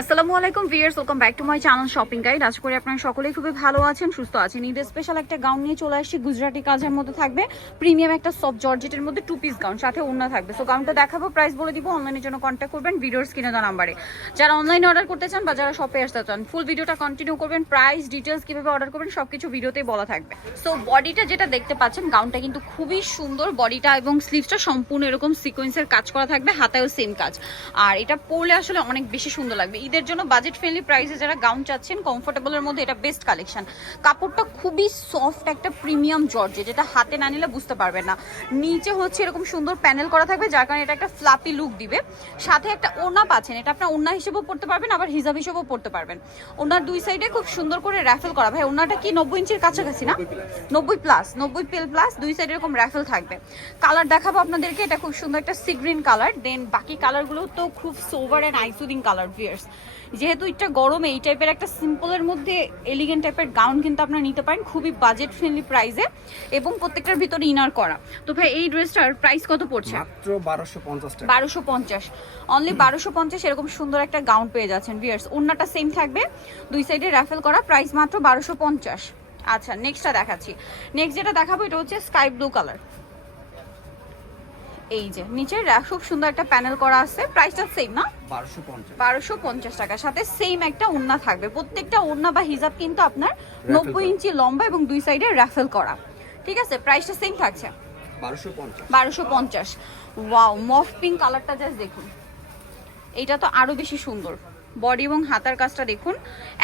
আসসালামু আলাইকুম viewers, welcome back to my channel shopping guide. আশা করি আপনারা সকলেই খুবই ভালো আছেন, সুস্থ আছেন। ঈদের স্পেশাল একটা গাউন নিয়ে চলে আসছি। গুজরাটি কাজের মধ্যে থাকবে, প্রিমিয়াম একটা সফট জর্জেটের মধ্যে 2 পিস গাউন, সাথে ওড়না থাকবে। সো গাউনটা দেখাবো, প্রাইস বলে দিব। অনলাইনের জন্য কন্ট্যাক্ট করবেন ভিডিওর স্ক্রিনে দেওয়া নাম্বারে। যারা অনলাইনে অর্ডার করতে চান বা যারা শপে আসতে চান, ফুল ভিডিওটা কন্টিনিউ করবেন। প্রাইস ডিটেলস কিভাবে অর্ডার করবেন সবকিছু ভিডিওতেই বলা থাকবে। সো বডিটা যেটা দেখতে পাচ্ছেন, গাউনটা কিন্তু খুবই সুন্দর। বডিটা এবং স্লিভসটা সম্পূর্ণ এরকম সিকোয়েন্সের কাজ করা থাকবে, হাতায়ও সেম কাজ। আর এটা পরলে আসলে অনেক বেশি সুন্দর লাগবে। ঈদের জন্য বাজেট ফ্রেন্ডলি প্রাইসে যারা গাউন চাচ্ছেন, কমফোর্টেবলের মধ্যে এটা বেস্ট কালেকশন। কাপড়টা খুবই সফট, একটা প্রিমিয়াম জর্জে, যেটা হাতে না নিলে বুঝতে পারবেন না। নিচে হচ্ছে এরকম সুন্দর প্যানেল করা থাকবে, যার কারণে এটা একটা ফ্লাপি লুক দিবে। সাথে একটা ওড়না পাচ্ছেন, এটা আপনার ওড়না হিসেবেও পড়তে পারবেন, আবার হিজাব হিসেবেও পড়তে পারবেন। ওড়নার দুই সাইডে খুব সুন্দর করে র্যাফেল করা। ভাই ওড়নাটা কি 90 ইঞ্চির কাছাকাছি না? 90 প্লাস, 90 পিল প্লাস, দুই সাইডে এরকম র্যাফেল থাকবে। কালার দেখাবো আপনাদেরকে, এটা খুব সুন্দর একটা সি গ্রিন কালার। দেন বাকি কালারগুলো তো খুব sober and eye soothing colour. Viewers, যেহেতু এটা গরমে এই টাইপের একটা সিম্পলের মধ্যে এলিগেন্ট টাইপের গাউন কিন্তু আপনারা নিতে পারেন খুবই বাজেট ফ্রেন্ডলি প্রাইসে, এবং প্রত্যেকটার ভিতরে ইনার করা। তো ভাই এই ড্রেসটার প্রাইস কত পড়ছে? মাত্র 1250 টাকা। 1250, অনলি 1250 এরকম সুন্দর একটা গাউন পেয়ে যাচ্ছেন। ভিউয়ার্স, ওড়নাটা সেম থাকবে, দুই সাইডে রাফেল করা, প্রাইস মাত্র 1250। আচ্ছা, নেক্সটটা দেখাচ্ছি। নেক্সট যেটা দেখাবো এটা হচ্ছে স্কাই ব্লু কালার। এই যে নিচে খুব সুন্দর একটা প্যানেল করা আছে, প্রাইসটা সেম না? 1250 টাকা। সাথে সেম একটা ওড়না থাকবে। প্রত্যেকটা ওড়না বা হিজাব কিন্তু আপনার 90 ইঞ্চি লম্বা এবং দুই সাইডে রাফেল করা। ঠিক আছে, প্রাইসটা সেম থাকছে 1250। ওয়াও, মফ পিঙ্ক কালারটা জাস্ট দেখুন, এইটা তো আরো বেশি সুন্দর। বডি এবং হাতার কাজটা দেখুন,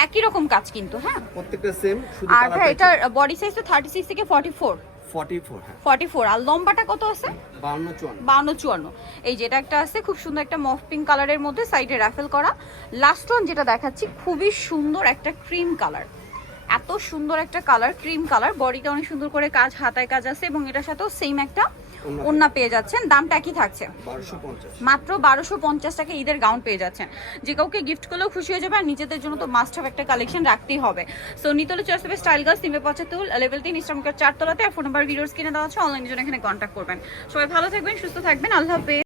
একই রকম কাজ কিন্তু। হ্যাঁ, প্রত্যেকটা সেম, শুধু আর কালারটা এটার বডি সাইজ তো 36 থেকে 44। 44। হ্যাঁ, 44। আর লম্বাটা কত আছে? 52 52 54। এই যেটা একটা আছে খুব সুন্দর একটা মফ পিঙ্ক কালারের মধ্যে, সাইডে রাফেল করা। লাস্ট ওয়ান যেটা দেখাচ্ছি, খুবই সুন্দর একটা ক্রিম কালার। এত সুন্দর একটা কালার, ক্রিম কালার। বডিটা অনেক সুন্দর করে কাজ, হাতায় কাজ আছে, এবং এটার সাথেও সেম একটা ওড়না পেয়ে যাচ্ছেন। দামটা কি থাকছে? 1250। মাত্র 1250 টাকা ঈদের গাউন পেয়ে যাচ্ছেন। যে কাউকে গিফট করলেও খুশি হয়ে যাবে, আর নিজেদের জন্য তো মাস্ট হ্যাভ একটা কালেকশন রাখতেই হবে। সো নিতলে চয়েস হবে স্টাইল গার্লস, সিমে 75 লেভেল 3 ইস্টার্ন 4 তলাতে। আর ফোন নাম্বার ভিডিওস কিনে দেওয়া আছে, অনলাইনের জন্য এখানে কন্ট্যাক্ট করবেন। সবাই ভালো থাকবেন, সুস্থ থাকবেন, আল্লাহ হাফেজ।